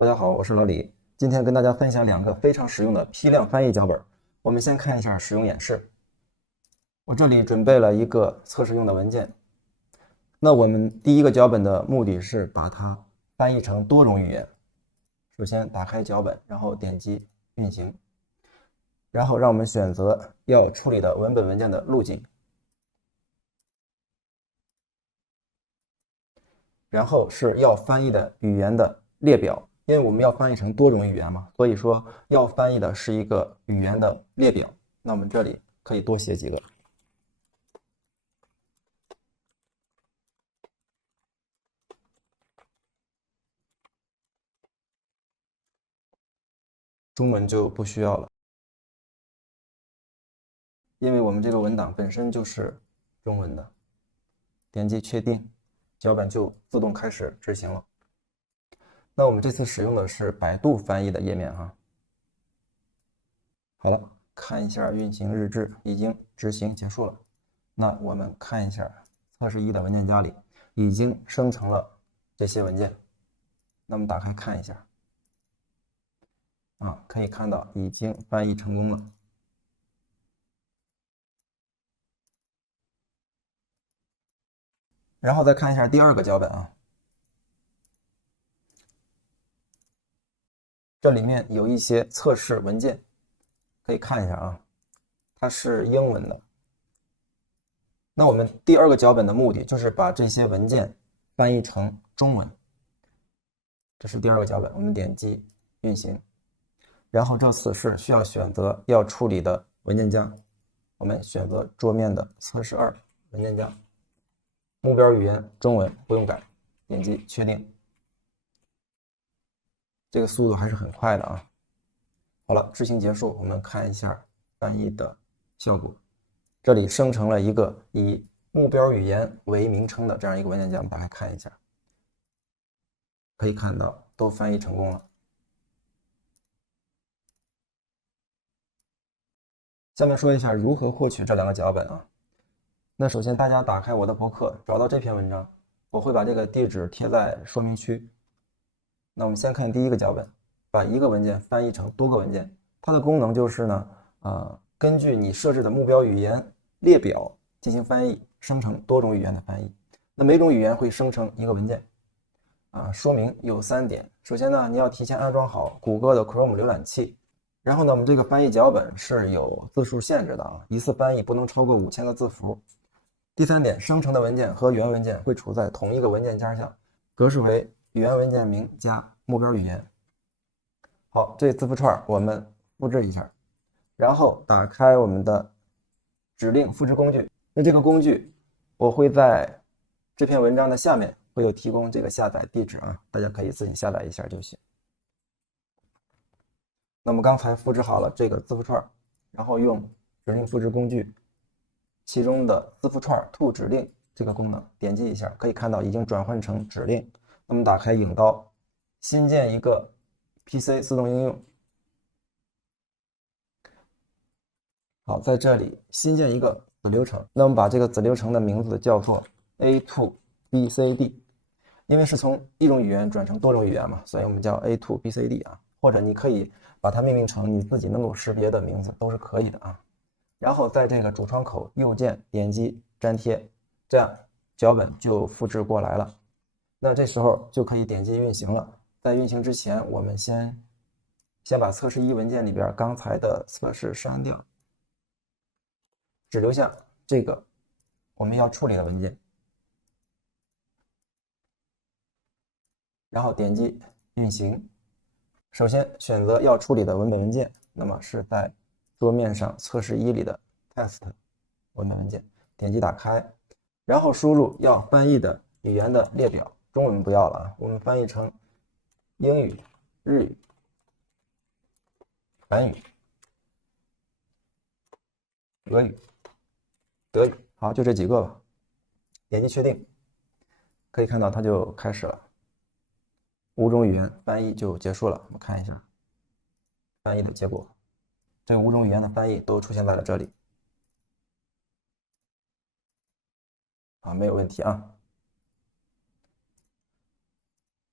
大家好，我是老李，今天跟大家分享两个非常实用的批量翻译脚本。我们先看一下使用演示。我这里准备了一个测试用的文件。那我们第一个脚本的目的是把它翻译成多种语言。首先打开脚本，然后点击运行，然后让我们选择要处理的文本文件的路径，然后是要翻译的语言的列表。因为我们要翻译成多种语言嘛，所以说要翻译的是一个语言的列表。那我们这里可以多写几个。中文就不需要了，因为我们这个文档本身就是中文的。点击确定，脚本就自动开始执行了。那我们这次使用的是百度翻译的页面哈。好了，看一下运行日志已经执行结束了。那我们看一下测试一的文件夹里已经生成了这些文件。那么打开看一下。可以看到已经翻译成功了。然后再看一下第二个脚本啊，这里面有一些测试文件，可以看一下啊，它是英文的。那我们第二个脚本的目的就是把这些文件翻译成中文。这是第二个脚本，我们点击运行。然后这次是需要选择要处理的文件夹，我们选择桌面的测试2文件夹，目标语言中文，不用改，点击确定。这个速度还是很快的啊。好了，执行结束，我们看一下翻译的效果。这里生成了一个以目标语言为名称的这样一个文件夹，我们打开看一下，可以看到都翻译成功了。下面说一下如何获取这两个脚本啊。那首先大家打开我的博客，找到这篇文章，我会把这个地址贴在说明区。那我们先看第一个脚本，把一个文件翻译成多个文件。它的功能就是呢，根据你设置的目标语言列表进行翻译，生成多种语言的翻译。那每种语言会生成一个文件。说明有3点。首先呢，你要提前安装好谷歌的 Chrome 浏览器。然后呢，我们这个翻译脚本是有字数限制的啊，一次翻译不能超过5000个字符。第3点，生成的文件和原文件会处在同一个文件夹下，格式为原文件名加目标语言。好，这字符串我们复制一下，然后打开我们的指令复制工具。那这个工具我会在这篇文章的下面会有提供这个下载地址啊，大家可以自己下载一下就行。那么刚才复制好了这个字符串，然后用指令复制工具其中的字符串 to 指令这个功能点击一下，可以看到已经转换成指令。那么打开影刀，新建一个 PC 自动应用。好，在这里新建一个子流程，那我们把这个子流程的名字叫做 A2BCD， 因为是从一种语言转成多种语言嘛，所以我们叫 A2BCD 啊，或者你可以把它命名成你自己能够识别的名字都是可以的啊。然后在这个主窗口右键点击粘贴，这样脚本就复制过来了。那这时候就可以点击运行了。在运行之前，我们先把测试1文件里边刚才的测试删掉，只留下这个我们要处理的文件，然后点击运行。首先选择要处理的文本文件，那么是在桌面上测试1里的 test 文本文件，点击打开，然后输入要翻译的语言的列表，中文不要了啊，我们翻译成英语、日语、韩语、俄语、德语。好，就这几个吧。点击确定，可以看到它就开始了，5种语言翻译就结束了。我们看一下翻译的结果，这5种语言的翻译都出现在了这里。没有问题啊。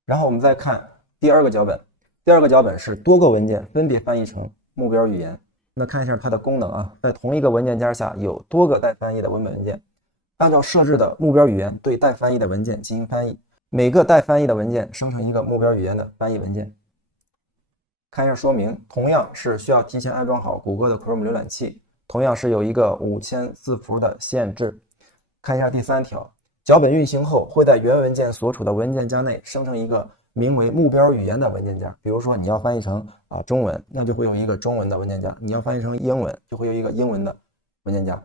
然后我们再看第二个脚本，第二个脚本是多个文件分别翻译成目标语言。那看一下它的功能啊，在同一个文件夹下有多个待翻译的文本文件，按照设置的目标语言对待翻译的文件进行翻译，每个待翻译的文件生成一个目标语言的翻译文件。看一下说明，同样是需要提前安装好谷歌的 Chrome 浏览器，同样是有一个5000字符的限制。看一下第3条，脚本运行后会在原文件所处的文件夹内生成一个名为目标语言的文件夹。比如说你要翻译成中文，那就会有一个中文的文件夹；你要翻译成英文，就会有一个英文的文件夹。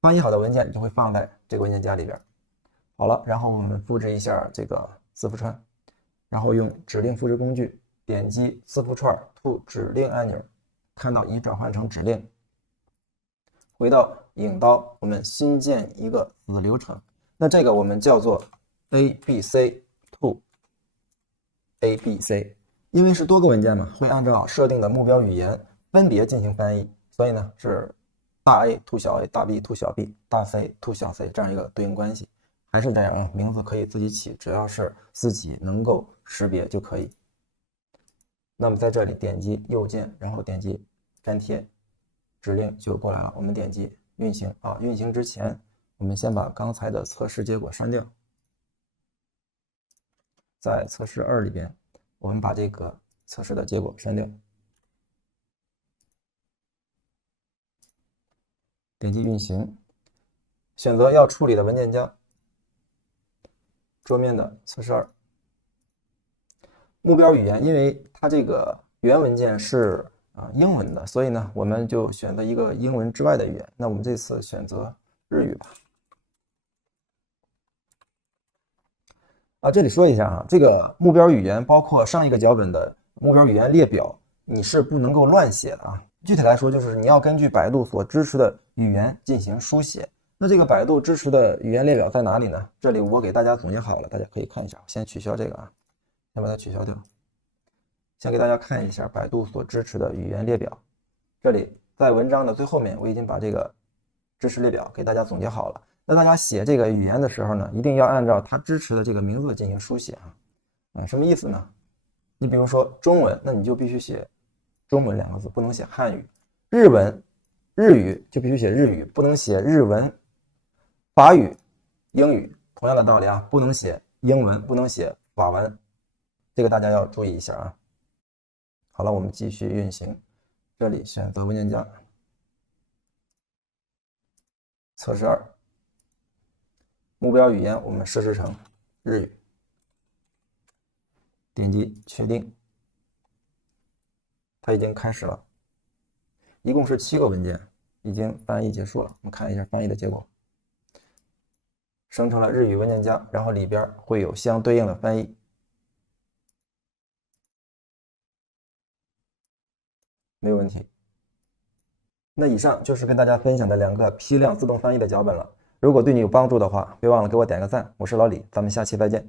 翻译好的文件就会放在这个文件夹里边。好了，然后我们复制一下这个字符串，然后用指令复制工具点击字符串 to 指令按钮，看到已转换成指令。回到影刀，我们新建一个子流程，那这个我们叫做 ABC to ABC， 因为是多个文件嘛，会按照设定的目标语言分别进行翻译，所以呢是大 A to 小 a， 大 B to 小 b， 大 C to 小 c 这样一个对应关系。还是这样啊，名字可以自己起，只要是自己能够识别就可以。那么在这里点击右键，然后点击粘贴，指令就过来了。我们点击运行啊，运行之前我们先把刚才的测试结果删掉。在测试2里边，我们把这个测试的结果删掉。点击运行，选择要处理的文件夹，桌面的测试2。目标语言，因为它这个原文件是英文的，所以呢，我们就选择一个英文之外的语言。那我们这次选择日语吧。这里说一下啊，这个目标语言包括上一个脚本的目标语言列表，你是不能够乱写的啊。具体来说，就是你要根据百度所支持的语言进行书写。那这个百度支持的语言列表在哪里呢？这里我给大家总结好了，大家可以看一下。先取消这个啊，先把它取消掉。先给大家看一下百度所支持的语言列表。这里在文章的最后面，我已经把这个支持列表给大家总结好了。那大家写这个语言的时候呢，一定要按照它支持的这个名字进行书写啊。什么意思呢？你比如说中文，那你就必须写中文2个字，不能写汉语。日文、日语就必须写日语，不能写日文。法语、英语同样的道理啊，不能写英文，不能写法文，这个大家要注意一下啊。好了，我们继续运行，这里选择文件夹，测试2，目标语言我们设置成日语，点击确定，它已经开始了，一共是7个文件，已经翻译结束了。我们看一下翻译的结果。生成了日语文件夹，然后里边会有相对应的翻译。没有问题。那以上就是跟大家分享的2个批量自动翻译的脚本了。如果对你有帮助的话，别忘了给我点个赞。我是老李，咱们下期再见。